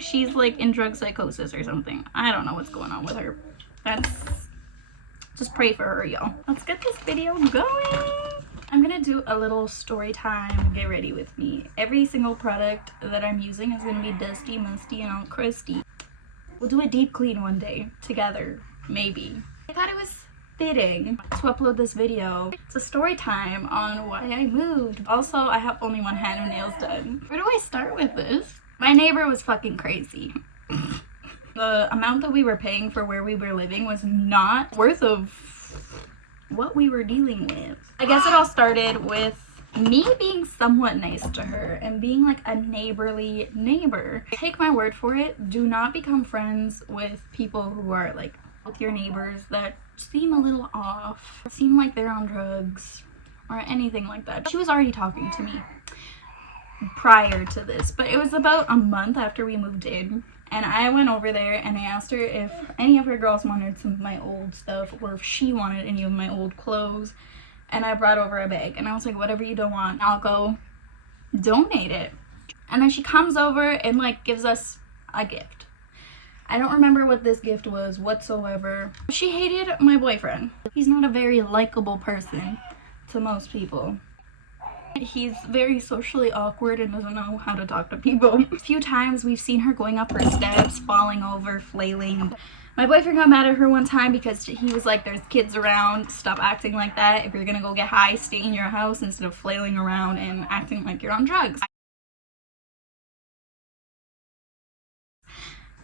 She's like in drug psychosis or something. I don't know what's going on with her. Just pray for her, y'all. Let's get this video going. I'm gonna do a little story time, get ready with me. Every single product that I'm using is gonna be dusty, musty, and all crusty. We'll do a deep clean one day together, maybe. I thought it was fitting to upload this video. It's a story time on why I moved. Also, I have only one hand and nails done. Where do I start with this? My neighbor was fucking crazy. The amount that we were paying for where we were living was not worth of what we were dealing with. I guess it all started with me being somewhat nice to her and being like a neighborly neighbor. Take my word for it, do not become friends with people who are like with your neighbors that seem a little off, seem like they're on drugs or anything like that. She was already talking to me prior to this, but it was about a month after we moved in. And I went over there and I asked her if any of her girls wanted some of my old stuff or if she wanted any of my old clothes. And I brought over a bag and I was like, whatever you don't want, I'll go donate it. And then she comes over and like gives us a gift. I don't remember what this gift was whatsoever. She hated my boyfriend. He's not a very likable person to most people. He's very socially awkward and doesn't know how to talk to people. A few times we've seen her going up her steps, falling over, flailing. My boyfriend got mad at her one time because he was like, there's kids around, stop acting like that. If you're gonna go get high, stay in your house instead of flailing around and acting like you're on drugs.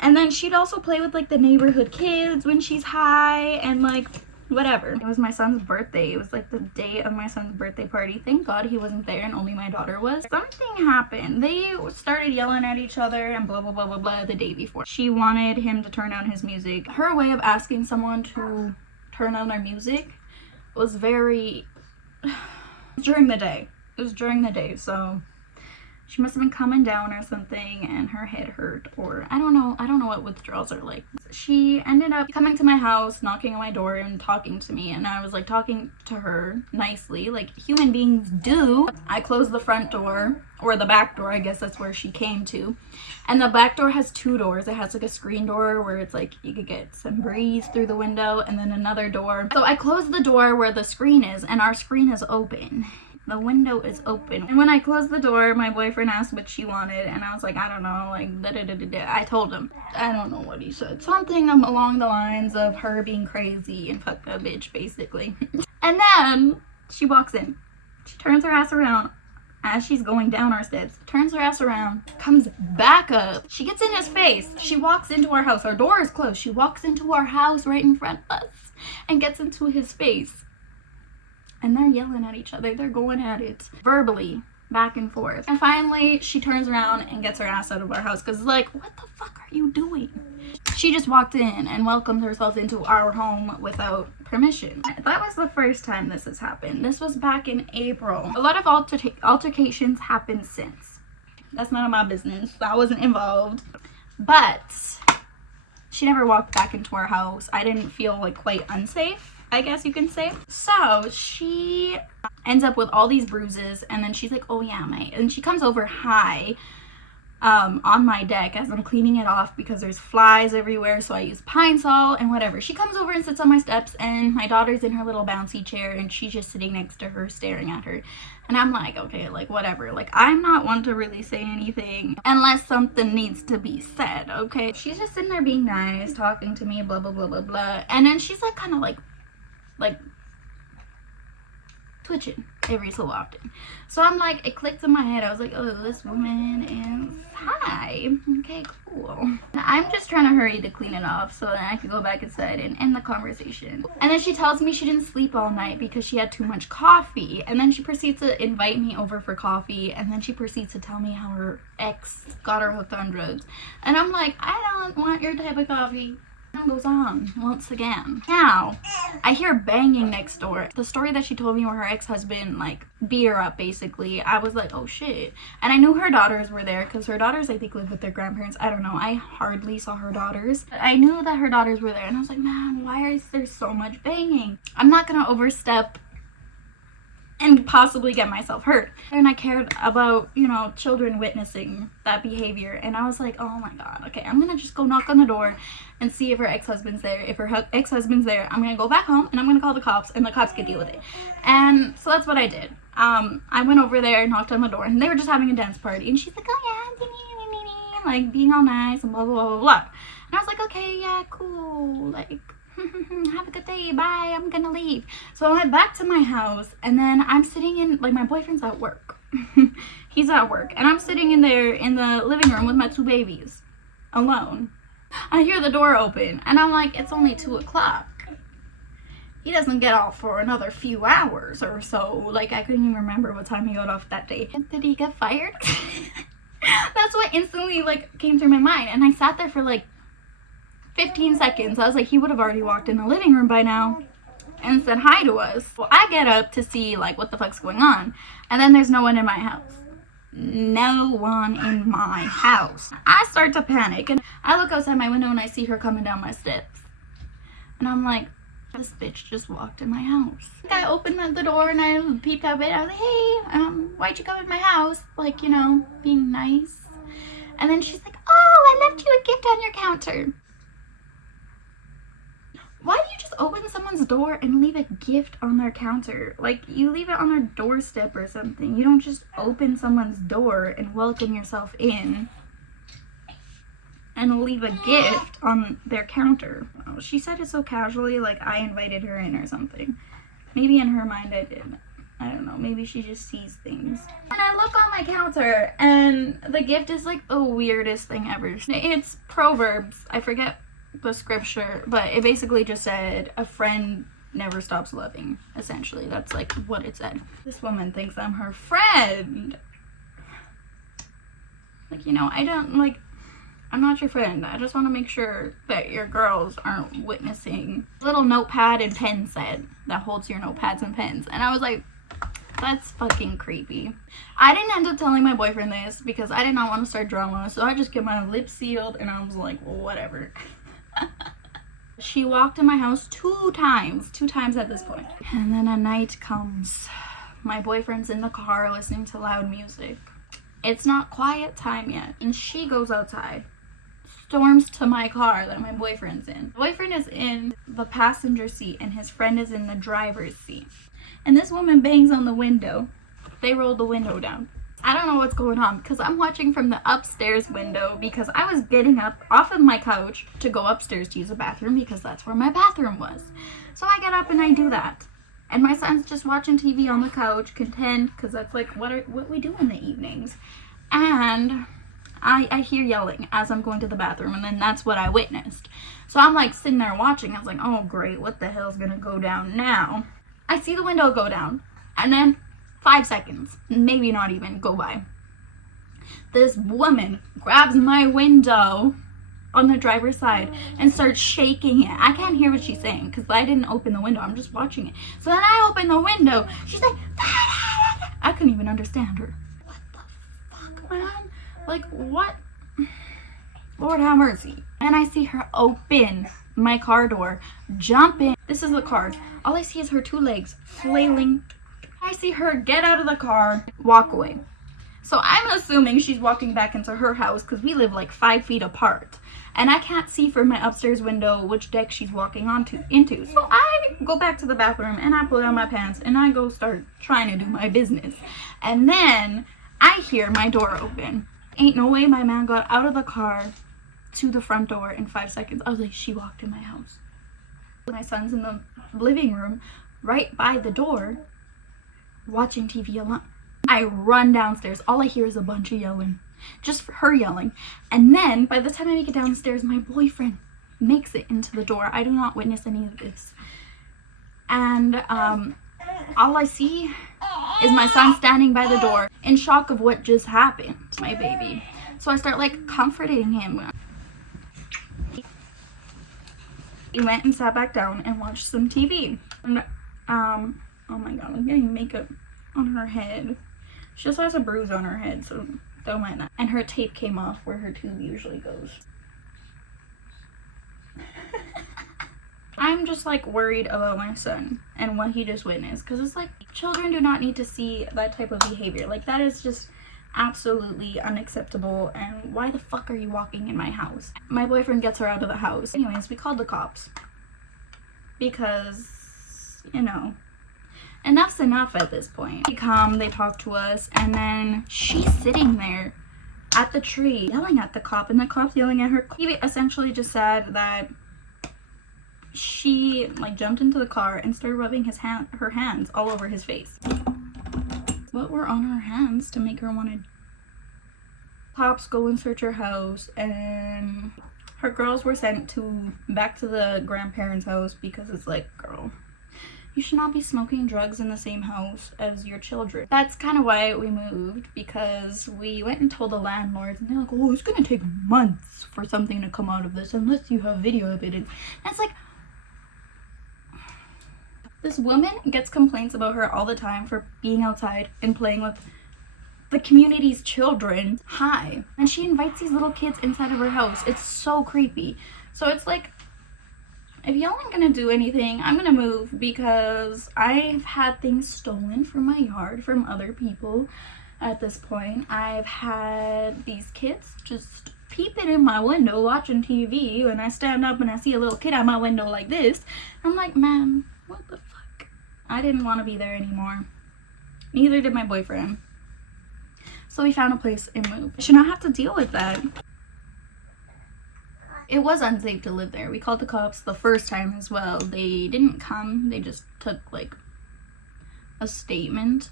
And then she'd also play with like the neighborhood kids when she's high and like whatever. It was my son's birthday. It was like the day of my son's birthday party. Thank God he wasn't there and only my daughter was. Something happened. They started yelling at each other and blah, blah, blah, blah, blah the day before. She wanted him to turn down his music. Her way of asking someone to turn on their music was very... during the day. It was during the day, so... she must have been coming down or something and her head hurt, or I don't know what withdrawals are like. She ended up coming to my house, knocking on my door and talking to me, and I was like talking to her nicely like human beings do. I closed the front door, or the back door, I guess that's where she came to. And the back door has two doors. It has like a screen door where it's like you could get some breeze through the window, and then another door. So I closed the door where the screen is, and our screen is open. The window is open. And when I closed the door, my boyfriend asked what she wanted, and I was like, I don't know, like, da-da-da-da-da. I told him. I don't know what he said. Something along the lines of her being crazy and fuck that bitch, basically. And then she walks in. She turns her ass around as she's going down our steps, turns her ass around, comes back up. She gets in his face. She walks into our house. Our door is closed. She walks into our house right in front of us and gets into his face. And they're yelling at each other. They're going at it verbally, back and forth. And finally, she turns around and gets her ass out of our house because, like, what the fuck are you doing? She just walked in and welcomed herself into our home without permission. That was the first time this has happened. This was back in April. A lot of altercations happened since. That's none of my business. I wasn't involved. But she never walked back into our house. I didn't feel, like, quite unsafe, I guess you can say. So she ends up with all these bruises, and then she's like, oh yeah, and she comes over high on my deck as I'm cleaning it off because there's flies everywhere, so I use Pine Sol and whatever. She comes over and sits on my steps, and my daughter's in her little bouncy chair and she's just sitting next to her staring at her. And I'm like, okay, like whatever, like I'm not one to really say anything unless something needs to be said, okay? She's just sitting there being nice, talking to me, blah blah blah blah blah, and then she's like kind of like twitching every so often. So I'm like, it clicked in my head. I was like, oh, this woman is high. Okay, cool. I'm just trying to hurry to clean it off so that I could go back inside and end the conversation. And then she tells me she didn't sleep all night because she had too much coffee. And then she proceeds to invite me over for coffee. And then she proceeds to tell me how her ex got her hooked on drugs. And I'm like, I don't want your type of coffee. And goes on once again. Now, I hear banging next door. The story that she told me where her ex-husband like beat her up basically, I was like, oh shit. And I knew her daughters were there because her daughters I think live with their grandparents. I don't know, I hardly saw her daughters. But I knew that her daughters were there and I was like, man, why is there so much banging? I'm not gonna overstep and possibly get myself hurt. And I cared about, you know, children witnessing that behavior. And I was like, oh my god, okay, I'm gonna just go knock on the door and see if her ex-husband's there. If her ex-husband's there, I'm gonna go back home and I'm gonna call the cops, and the cops can deal with it. And so that's what I did. I went over there, knocked on the door, and they were just having a dance party. And she's like, oh yeah, like being all nice and blah blah blah blah blah. And I was like, okay, yeah, cool, like have a good day, bye, I'm gonna leave. So I went back to my house, and then I'm sitting in, like, my boyfriend's at work. He's at work, and I'm sitting in there in the living room with my 2 babies alone. I hear the door open, and I'm like, it's only 2 o'clock. He doesn't get off for another few hours or so. Like, I couldn't even remember what time he got off that day. Did he get fired? That's what instantly, like, came through my mind. And I sat there for like 15 seconds. I was like, he would have already walked in the living room by now and said hi to us. Well, I get up to see, like, what the fuck's going on, and then there's no one in my house. No one in my house. I start to panic, and I look outside my window and I see her coming down my steps, and I'm like, this bitch just walked in my house. I opened the door and I peeped out of it. I was like, hey, why'd you come in my house? Like, you know, being nice. And then she's like, oh, I left you a gift on your counter. Why do you just open someone's door and leave a gift on their counter? Like, you leave it on their doorstep or something. You don't just open someone's door and welcome yourself in and leave a gift on their counter. Oh, she said it so casually, like I invited her in or something. Maybe in her mind I did. I don't know. Maybe she just sees things. And I look on my counter, and the gift is like the weirdest thing ever. It's Proverbs. I forget the scripture, but it basically just said a friend never stops loving. Essentially, that's like what it said. This woman thinks I'm her friend. Like, you know, I'm not your friend. I just want to make sure that your girls aren't witnessing. Little notepad and pen set that holds your notepads and pens. And I was like, that's fucking creepy. I didn't end up telling my boyfriend this because I did not want to start drama. So I just kept my lips sealed, and I was like, well, whatever. She walked in my house 2 times at this point. And then a night comes. My boyfriend's in the car listening to loud music. It's not quiet time yet. And she goes outside, storms to my car that my boyfriend's in. My boyfriend is in the passenger seat and his friend is in the driver's seat. And this woman bangs on the window. They rolled the window down. I don't know what's going on because I'm watching from the upstairs window because I was getting up off of my couch to go upstairs to use the bathroom because that's where my bathroom was. So I get up and I do that. And my son's just watching TV on the couch, content, because that's like what we do in the evenings. And I hear yelling as I'm going to the bathroom, and then that's what I witnessed. So I'm like sitting there watching. I was like, oh great, what the hell's gonna go down now? I see the window go down, and then 5 seconds, maybe not even, go by. This woman grabs my window on the driver's side and starts shaking it. I can't hear what she's saying because I didn't open the window. I'm just watching it. So then I open the window. She's like, I couldn't even understand her. What the fuck, man? Like, what? Lord have mercy. And I see her open my car door, jump in. This is the car. All I see is her 2 legs flailing. I see her get out of the car, walk away. So I'm assuming she's walking back into her house because we live like 5 feet apart. And I can't see from my upstairs window which deck she's walking into. So I go back to the bathroom and I pull down my pants and I go start trying to do my business. And then I hear my door open. Ain't no way my man got out of the car to the front door in 5 seconds. I was like, she walked in my house. My son's in the living room right by the door watching TV alone. I run downstairs. All I hear is a bunch of yelling. Just her yelling. And then by the time I make it downstairs, my boyfriend makes it into the door. I do not witness any of this. And all I see is my son standing by the door in shock of what just happened to my baby. So I start like comforting him. He went and sat back down and watched some TV. And oh my god, I'm getting makeup on her head. She just has a bruise on her head, so don't mind that. And her tape came off where her tube usually goes. I'm just like worried about my son and what he just witnessed, because it's like children do not need to see that type of behavior. Like, that is just absolutely unacceptable. And why the fuck are you walking in my house? My boyfriend gets her out of the house. Anyways, we called the cops because, you know, enough's enough at this point. They come, they talk to us, and then she's sitting there at the tree yelling at the cop, and the cop's yelling at her. He essentially just said that she like jumped into the car and started rubbing her hands all over his face. What were on her hands to make her want to? Cops go and search her house, and her girls were sent back to the grandparents' house because it's like, girl, you should not be smoking drugs in the same house as your children. That's kind of why we moved, because we went and told the landlords, and they're like, oh, it's gonna take months for something to come out of this unless you have video evidence. And it's like, this woman gets complaints about her all the time for being outside and playing with the community's children. Hi. And she invites these little kids inside of her house. It's so creepy. So it's like, if y'all ain't gonna do anything, I'm gonna move, because I've had things stolen from my yard from other people at this point. I've had these kids just peeping in my window watching TV, and I stand up and I see a little kid out my window like this. I'm like, man, what the fuck? I didn't want to be there anymore. Neither did my boyfriend. So we found a place and moved. I should not have to deal with that. It was unsafe to live there. We called the cops the first time as well. They didn't come. They just took like a statement.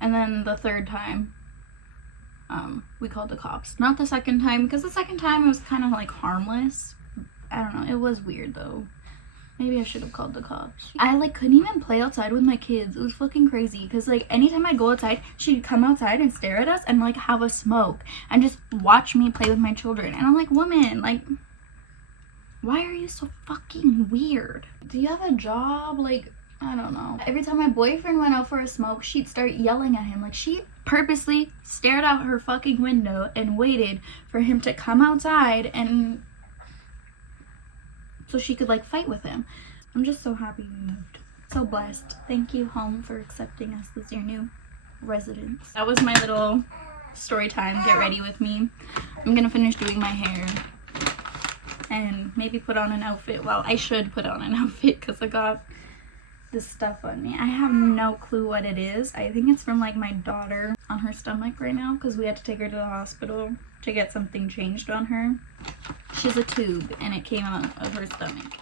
And then the third time, we called the cops. Not the second time, because the second time it was kind of like harmless. I don't know. It was weird though. Maybe I should have called the cops. I like couldn't even play outside with my kids. It was fucking crazy, because like anytime I go outside, she'd come outside and stare at us and like have a smoke and just watch me play with my children. And I'm like, woman, like, why are you so fucking weird? Do you have a job? Like, I don't know. Every time my boyfriend went out for a smoke, she'd start yelling at him. Like, she purposely stared out her fucking window and waited for him to come outside, and so she could like fight with him. I'm just so happy we moved. So blessed. Thank you, home, for accepting us as your new residents. That was my little story time. Get ready with me. I'm gonna finish doing my hair and maybe put on an outfit. Well, I should put on an outfit because I got this stuff on me. I have no clue what it is. I think it's from like my daughter on her stomach right now, because we had to take her to the hospital to get something changed on her. She's a tube and it came out of her stomach.